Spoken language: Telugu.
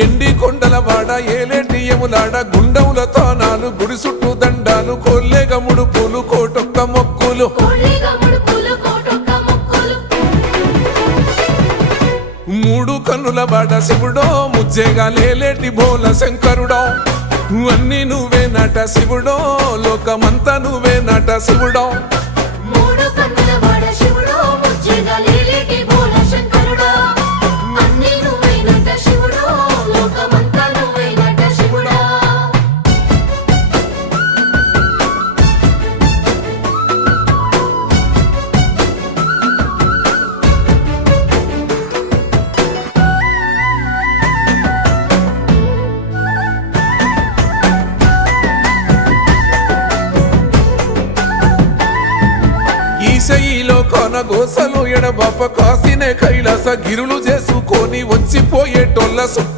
ఎండి కొండల వాడ ఏలేటి యములాడ గుండముల తానాలు గుడి చుట్టూ దండాలు కొల్లేగ ముడుపులు కోటొక్క మొక్కులు మూడు కన్నుల వాడ శివుడో ముజ్జేగా లేలేటి బోల శంకరుడో అన్ని నువ్వే నట శివుడో లోకమంతా నువ్వే నట శివుడో ఈశయిలో కొనగోసలు ఎడబాప కాసినే కైలాస గిరులు చేసుకొని వచ్చిపోయేటోళ్ళ